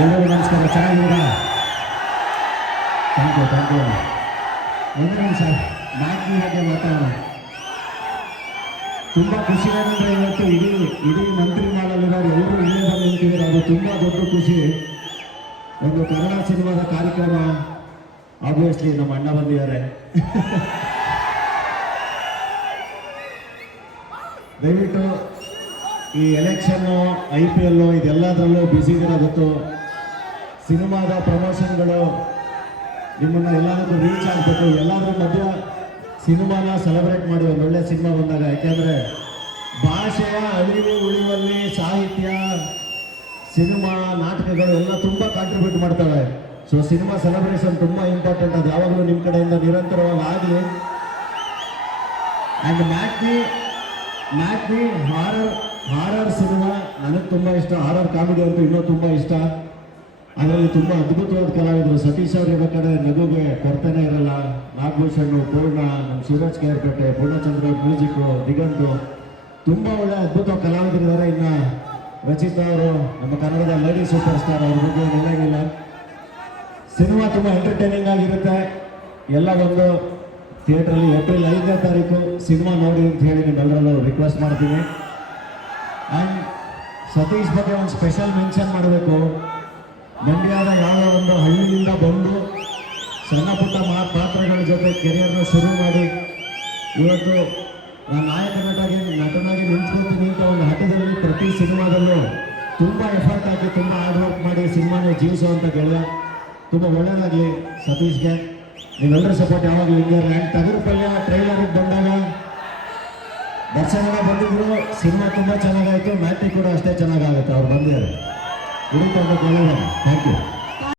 ಎಲ್ಲರಿಗೂ ನಮಸ್ಕಾರ, ಚೆನ್ನಾಗಿದ್ದೀರಾ? ಥ್ಯಾಂಕ್ ಯು ಥ್ಯಾಂಕ್ ಯು ಒಂದು ನಿಮಿಷ ನಾಲ್ಕು ಬಗ್ಗೆ ಮಾತಾಡೋಣ ತುಂಬ ಖುಷಿ ಏನಂದ್ರೆ ಇವತ್ತು ಇಡೀ ಇಡೀ ಮಂತ್ರಿ ಮಾಡಲಿರೋರು ಎಲ್ಲರೂ ಇಲ್ಲೇ ಬಂದು ನಿಂತಿದ್ದಾರೆ. ಅದು ತುಂಬ ದೊಡ್ಡ ಖುಷಿ. ಒಂದು ಕನ್ನಡ ಸಿನಿಮಾದ ಕಾರ್ಯಕ್ರಮ ಆಬ್ವಿಯಸ್ಲಿ ನಮ್ಮ ಅಣ್ಣ ಬಂದಿದ್ದಾರೆ ದಯವಿಟ್ಟು ಈ ಎಲೆಕ್ಷನ್ನು ಐ ಪಿ ಎಲ್ಲು ಇದೆಲ್ಲದರಲ್ಲೂ ಬ್ಯುಸಿ ಇದ್ದೀರಾ ಗೊತ್ತು? ಸಿನಿಮಾದ ಪ್ರಮೋಷನ್ಗಳು ನಿಮ್ಮನ್ನು ಎಲ್ಲದಕ್ಕೂ ರೀಚ್ ಆಗಬೇಕು. ಎಲ್ಲರೂ ಮಧ್ಯ ಸಿನಿಮಾನ ಸೆಲೆಬ್ರೇಟ್ ಮಾಡಿ ಒಂದು ಒಳ್ಳೆ ಸಿನಿಮಾ ಬಂದಾಗ. ಯಾಕೆಂದರೆ ಭಾಷೆಯ ಅಳಿವು, ಉಳಿವಲ್ಲಿ ಸಾಹಿತ್ಯ, ಸಿನಿಮಾ, ನಾಟಕಗಳು ಎಲ್ಲ ತುಂಬ ಕಾಂಟ್ರಿಬ್ಯೂಟ್ ಮಾಡ್ತವೆ. ಸೊ ಸಿನಿಮಾ ಸೆಲೆಬ್ರೇಷನ್ ತುಂಬ ಇಂಪಾರ್ಟೆಂಟ್ ಅದು ಯಾವಾಗಲೂ ನಿಮ್ಮ ಕಡೆಯಿಂದ ನಿರಂತರವಾಗಿ ಆಗಲಿ. ಆ್ಯಂಡ್ ಮ್ಯಾಕ್ನಿ ಮ್ಯಾಕ್ನಿ ಹಾರರ್ ಹಾರರ್ ಸಿನಿಮಾ ನನಗೆ ತುಂಬ ಇಷ್ಟ. ಹಾರರ್ ಕಾಮಿಡಿ ಅಂತೂ ಇನ್ನೂ ತುಂಬ ಇಷ್ಟ. ಅದರಲ್ಲಿ ತುಂಬ ಅದ್ಭುತವಾದ ಕಲಾವಿದರು. ಸತೀಶ್ ಅವ್ರು ಇರ್ಬೇಕಾದ್ರೆ ನಗುಗೆ ಕೊರತೆನೇ ಇರಲ್ಲ. ನಾಗಭೂಷಣ್, ಪೂರ್ಣ ನಮ್ಮ ಶಿವರಾಜ್ ಕೇರ್ಪೇಟೆ, ಪೂರ್ಣಚಂದ್ರ ಮ್ಯೂಸಿಕ್ ದಿಗಂತು. ತುಂಬ ಒಳ್ಳೆ ಅದ್ಭುತ ಕಲಾವಿದರಿದ್ದಾರೆ. ಇನ್ನು ರಚಿತಾ ಅವರು ನಮ್ಮ ಕನ್ನಡದ ಲೇಡಿ ಸೂಪರ್ ಸ್ಟಾರ್ ಅವ್ರ ಬಗ್ಗೆ ಏನಿಲ್ಲ. ಸಿನಿಮಾ ತುಂಬ ಎಂಟರ್ಟೈನಿಂಗ್ ಆಗಿರುತ್ತೆ. ಎಲ್ಲ ಒಂದು ಥಿಯೇಟ್ರಲ್ಲಿ ಏಪ್ರಿಲ್ ಐದನೇ ತಾರೀಕು ಸಿನಿಮಾ ನೋಡಿ ಅಂತ ಹೇಳಿ ನಿಮ್ಮೆಲ್ಲರಲ್ಲೂ ರಿಕ್ವೆಸ್ಟ್ ಮಾಡ್ತೀನಿ. ಆ್ಯಂಡ್ ಸತೀಶ್ ಬಗ್ಗೆ ಒಂದು ಸ್ಪೆಷಲ್ ಮೆನ್ಷನ್ ಮಾಡಬೇಕು. ಸಣ್ಣ ಪುಟ್ಟ ಪಾತ್ರಗಳ ಜೊತೆ ಕೆರಿಯರ್ನ ಶುರು ಮಾಡಿ ಇವತ್ತು ನಾನು ನಾಯಕ ನಟಾಗಿ ನಟನಾಗಿ ನಿಂತ್ಕೊತೀನಿ ಅಂತ ಒಂದು ಹಠದಲ್ಲಿ ಪ್ರತಿ ಸಿನಿಮಾದಲ್ಲೂ ತುಂಬ ಎಫರ್ಟ್ ಹಾಕಿ, ತುಂಬ ಹಾರ್ಡ್ ವರ್ಕ್ ಮಾಡಿ ಸಿನಿಮಾನ ಜೀವಿಸುವಂಥ ಗೆಳೆಯ. ತುಂಬ ಒಳ್ಳೆಯದಾಗಲಿ ಸತೀಶ್ಗೆ. ನೀವೆಲ್ಲರೂ ಸಪೋರ್ಟ್ ಯಾವಾಗಲೂ ಹಿಂಗೆ ಆ್ಯಂಡ್ ತಗರು ಪಲ್ಯ ಟ್ರೈಲರಿಗೆ ಬಂದಾಗ ದರ್ಶನ ಬಂದಿದ್ರು. ಸಿನಿಮಾ ತುಂಬ ಚೆನ್ನಾಗಾಯಿತು. ಮ್ಯಾಟಿ ಕೂಡ ಅಷ್ಟೇ ಚೆನ್ನಾಗಾಗುತ್ತೆ. ಅವ್ರು ಬಂದಿದ್ದಾರೆ. ಉಳಿಕೊಂಡು ಒಳ್ಳೆಯದಾಗಿ ಥ್ಯಾಂಕ್ ಯು